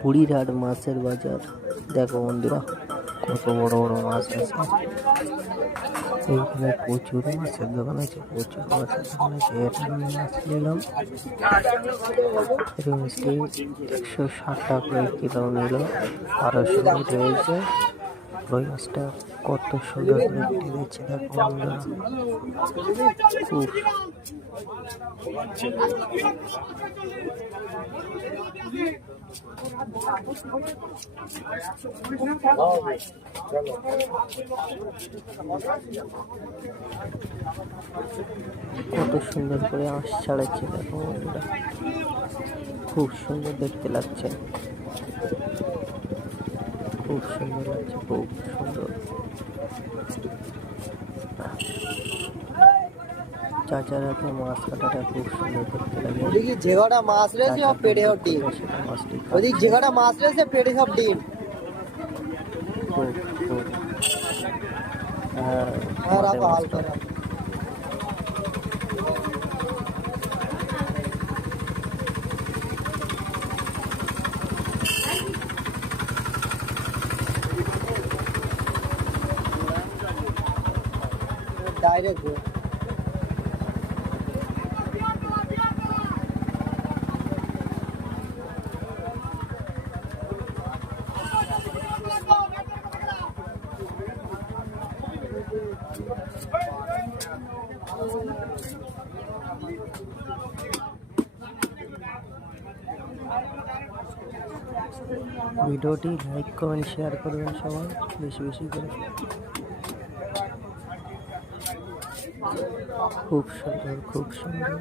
বুড়িরহাট মাছের বাজার। দেখো বন্ধুরা কত বড় বড় মাছ আছে। এইখানে প্রচুর মাছের দোকান আছে, প্রচুর মাছের দোকান আছে। এটা আমি মাছ নিলাম, রয়েছে 160 টাকা করে কিলো নিল। 1200 রয়েছে। রুই মাছটা কত সুন্দর করে কেটে দিচ্ছে দেখো বন্ধুরা। কত সুন্দর করে আঁশ ছাড়াচ্ছে দেখো বন্ধুরা, খুব সুন্দর দেখতে লাগছে, খুব সুন্দর লাগছে, খুব সুন্দর। চাচার হাতে মাছ কাটাটা খুব সুন্দর দেখতে লাগে। ওদিকে যে কটা মাছ রয়েছে সব পেটে সব ডিম, ওদিকে যে কটা মাছ রয়েছে পেটে সব ডিম। হ্যাঁ রাখো হালকা। डायरेक्ट ভিডিওটি লাইক কমেন্ট শেয়ার করবেন সবাই বেশি বেশি করে। খুব সুন্দর, খুব সুন্দর।